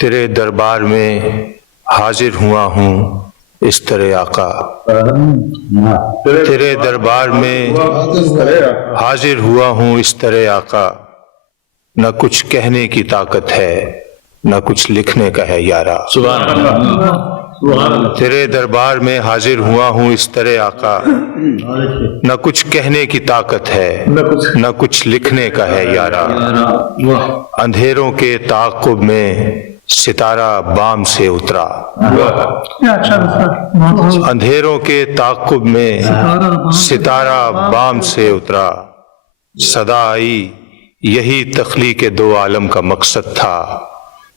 تیرے دربار میں حاضر ہوا ہوں اس طرح آقا، تیرے دربار میں حاضر ہوا ہوں اس طرح آقا، نہ کچھ کہنے کی طاقت ہے نہ کچھ لکھنے کا ہے یارا۔ سبحان اللہ، تیرے دربار میں حاضر ہوا ہوں اس طرح آقا، نہ کچھ کہنے کی طاقت ہے نہ کچھ لکھنے کا ہے یارا۔ اندھیروں کے تعاقب میں ستارہ بام سے اترا، اندھیروں کے تعاقب میں ستارہ بام سے اترا، صدا آئی یہی تخلیق دو عالم کا مقصد تھا،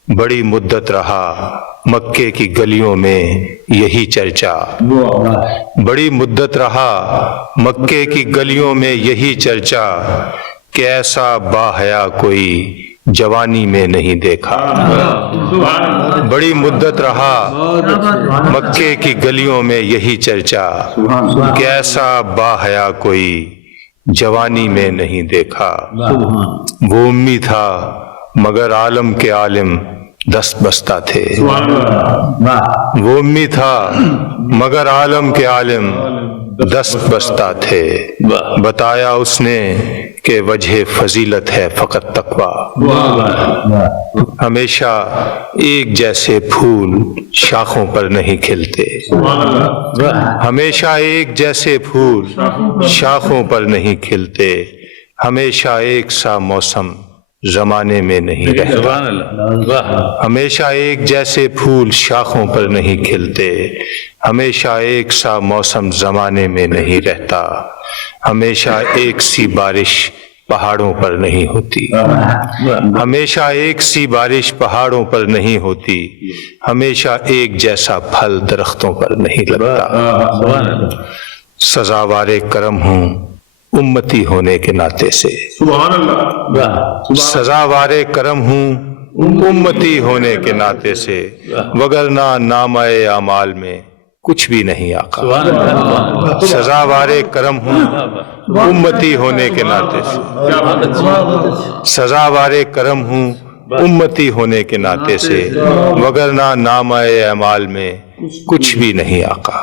بڑی مدت رہا مکے کی گلیوں میں یہی چرچا، بڑی مدت رہا مکے کی گلیوں میں یہی چرچا، کہ ایسا باحیا کوئی جوانی میں نہیں دیکھا۔ بڑی مدت رہا مکے کی گلیوں میں یہی چرچا، کہ ایسا باحیا کوئی جوانی میں نہیں دیکھا۔ وہ امی تھا مگر عالم کے عالم دست بستہ تھے، وہ امی تھا مگر عالم کے عالم دست بستہ تھے، بتایا اس نے کہ وجہ فضیلت ہے فقط تقوی۔ ہمیشہ ایک جیسے پھول شاخوں پر نہیں کھلتے، ہمیشہ ایک جیسے پھول شاخوں پر نہیں کھلتے، ہمیشہ ایک سا موسم زمانے میں نہیں رہتا، ہمیشہ ایک جیسے پھول شاخوں پر نہیں کھلتے، ہمیشہ ایک سا موسم زمانے میں نہیں رہتا، ہمیشہ ایک سی بارش پہاڑوں پر نہیں ہوتی، ہمیشہ ایک سی بارش پہاڑوں پر نہیں ہوتی، ہمیشہ ایک جیسا پھل درختوں پر نہیں لگتا۔ سزاوار کرم ہوں امتی ہونے کے ناطے سے، سزاوار کرم ہوں امتی ہونے کے ناطے سے، وگرنہ نامہ اعمال میں کچھ بھی نہیں آقا۔ سزاوار کرم ہوں امتی ہونے کے ناطے سے، سزاوار کرم ہوں امتی ہونے کے ناطے سے، وگرنہ نامہ اعمال میں کچھ بھی نہیں آقا۔